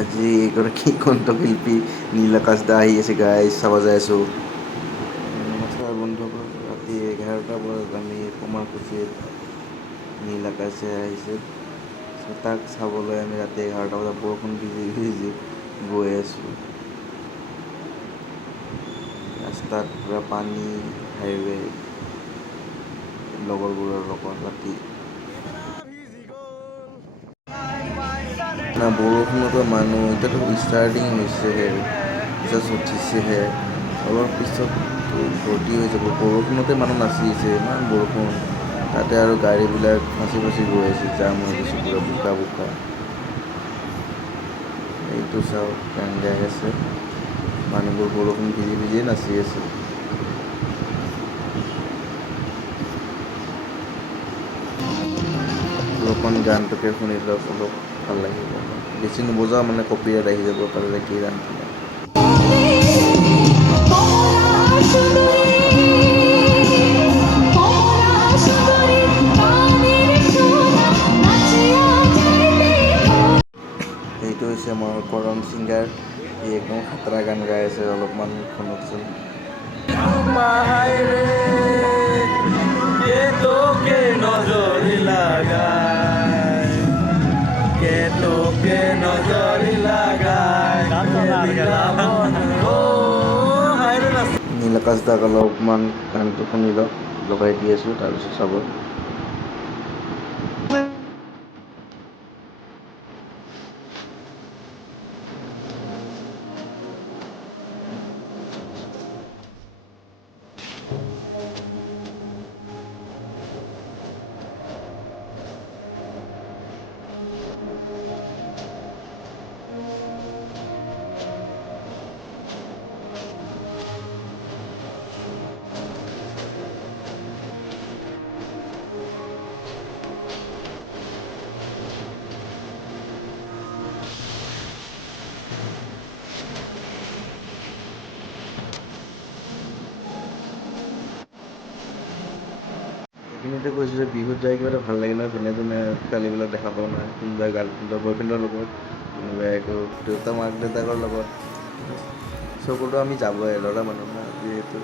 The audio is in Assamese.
আজি এগৰাকী কণ্ঠশিল্পী নীল আকাশ দা আহি আছে গাইজ, চাব যাই আছোঁ। নমস্কাৰ বন্ধুসকল, ৰাতি 11টা বজাত আমি কুমাৰকুছিত নীল আকাশে আহিছে। তাক চাবলৈ আমি ৰাতি 11টা বজাত বৰষুণ ভিজি ভিজি গৈ আছোঁ। ৰাস্তাত পূৰা পানী, হাইৱে লগৰবোৰৰ লগত ৰাতি। না বৰষুণতো মানুহ, এতিয়াতো ষ্টাৰ্টিং হৈছেহে, জাষ্ট উঠিছেহে, অলপ পিছত ভৰ্তি হৈ যাব। বৰষুণতে মানুহ নাচি আছে, ইমান বৰষুণ, তাতে আৰু গাড়ীবিলাক ফাঁচি ফাঁচি গৈ আছে, জাম হৈ গৈছে পূৰা বোকা বোকা। এইটো চাওক, গান গাই আছে, মানুহবোৰ বৰষুণ ভিজি ভিজিয়ে নাচি আছে। অলপমান গানটোকে শুনি লওক, অলপ ভাল লাগিব। বেছি নবজাওঁ মানে কপিৰাইট আহি যাব পাৰে, কি গান শুনে। এইটো হৈছে আমাৰ কৰণ ছিংগাৰ, ই একদম খাতৰা গান গাই আছে, অলপমান শুনকচোন। নীল আকাশ দাক অলপমান গানটো শুনি লওক, লগাই দি আছোঁ, তাৰপিছত চাব। এইখিনিতে কৈছোঁ যে বিহুত যাই কিবা এটা ভাল লাগে নহয়, ধুনীয়া ধুনীয়া ছোৱালীবিলাক দেখা পাওঁ নহয়, কোনোবাই গাৰ্লফ্ৰেণ্ডৰ বয়ফ্ৰেণ্ডৰ লগত, কোনোবাই আকৌ দেউতা মাক দেউতাকৰ লগত। চবতো আমি যাবই, ল'ৰা মানুহ না যিহেতু।